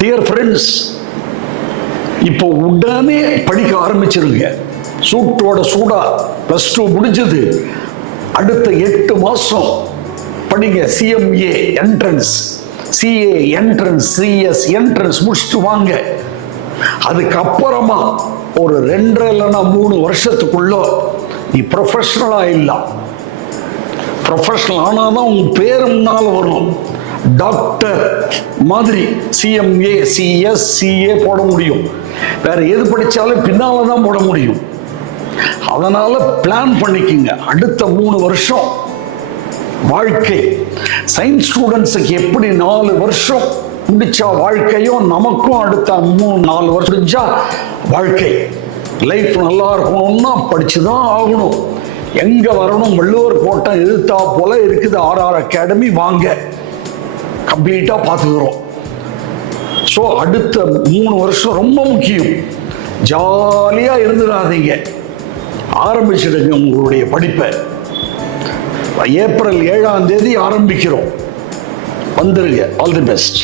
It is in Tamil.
டியர் ஃப்ரெண்ட்ஸ், இப்போ உடனே படிக்க ஆரம்பிச்சிருங்க. சூட்டோட சூடா +2 முடிஞ்சது, அடுத்த 8 மாசம் படிங்க. CMA entrance, CA entrance, CS entrance முடிச்சுட்டு வாங்க. அதுக்கப்புறமா ஒரு 2 இல்லைன்னா 3 வருஷத்துக்குள்ள நீ ப்ரொஃபஷனலா இல்லை. ப்ரொஃபஷனல் ஆனாதான் உங்க பேர் முன்னால் வரும். டாக்டர் மாதிரி CMA, CS, CA போட முடியும். வேற எது படிச்சாலும் பின்னால தான் போட முடியும். அதனால பிளான் பண்ணிக்கங்க. அடுத்த 3 வருஷம் வாழ்க்கை சயின்ஸ் ஸ்டூடெண்ட்ஸுக்கு எப்படி 4 வருஷம் முடிச்சா வாழ்க்கையும், நமக்கும் அடுத்த 3-4 வருஷம் முடிஞ்சா வாழ்க்கை. லைஃப் நல்லா இருக்கணும்னா படிச்சுதான் ஆகணும். எங்க வரணும்? வள்ளுவர் கோட்டம் எதிர்த்தா போல இருக்குது RR அகாடமி. வாங்க, கம்ப்ளீட்டா பார்த்துக்கிறோம். ஸோ அடுத்த 3 வருஷம் ரொம்ப முக்கியம். ஜாலியா இருந்துடாதீங்க, ஆரம்பிச்சிடுங்க உங்களுடைய படிப்பை. ஏப்ரல் 7ஆம் தேதி ஆரம்பிக்கிறோம். வந்துருங்க. All the best.